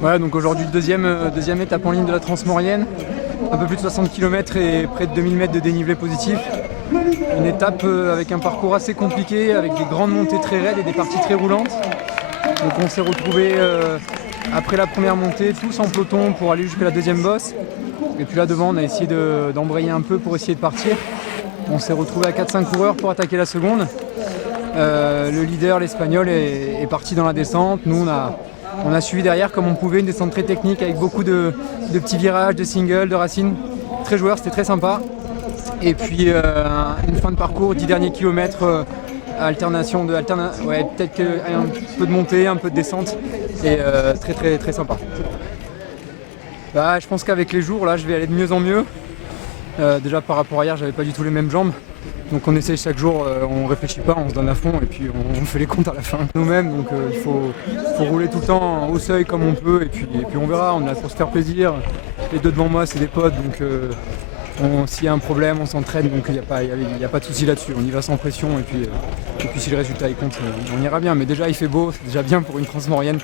Voilà, donc aujourd'hui deuxième étape en ligne de la Transmaurienne, un peu plus de 60 km et près de 2000 mètres de dénivelé positif. Une étape avec un parcours assez compliqué, avec des grandes montées très raides et des parties très roulantes. Donc on s'est retrouvés après la première montée tous en peloton pour aller jusqu'à la deuxième bosse. Et puis là devant on a essayé d'embrayer un peu pour essayer de partir. On s'est retrouvé à 4-5 coureurs pour attaquer la seconde. Le leader, l'Espagnol, est parti dans la descente. Nous on a suivi derrière comme on pouvait, une descente très technique avec beaucoup de petits virages, de singles, de racines. Très joueur, c'était très sympa. Et puis une fin de parcours, 10 derniers kilomètres, alternation peut-être un peu de montée, un peu de descente, et très sympa. Je pense qu'avec les jours, là, je vais aller de mieux en mieux. Déjà par rapport à hier, j'avais pas du tout les mêmes jambes. Donc on essaye chaque jour, on réfléchit pas, on se donne à fond et puis on fait les comptes à la fin nous-mêmes. Donc il faut rouler tout le temps au seuil comme on peut et puis on verra, on est là pour se faire plaisir. Les deux devant moi c'est des potes, donc s'il y a un problème on s'entraîne, donc il n'y a pas de souci là-dessus. On y va sans pression et puis si le résultat il compte, on ira bien. Mais déjà il fait beau, c'est déjà bien pour une Transmaurienne.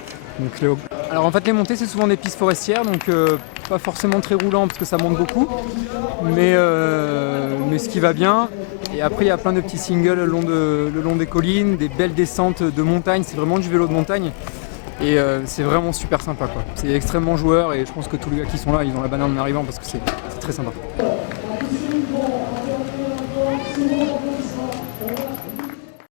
Alors en fait les montées c'est souvent des pistes forestières, donc pas forcément très roulant parce que ça monte beaucoup, mais ce qui va bien. Et après il y a plein de petits singles le long des collines, des belles descentes de montagne, c'est vraiment du vélo de montagne. Et c'est vraiment super sympa quoi. C'est extrêmement joueur et je pense que tous les gars qui sont là ils ont la banane en arrivant parce que c'est très sympa.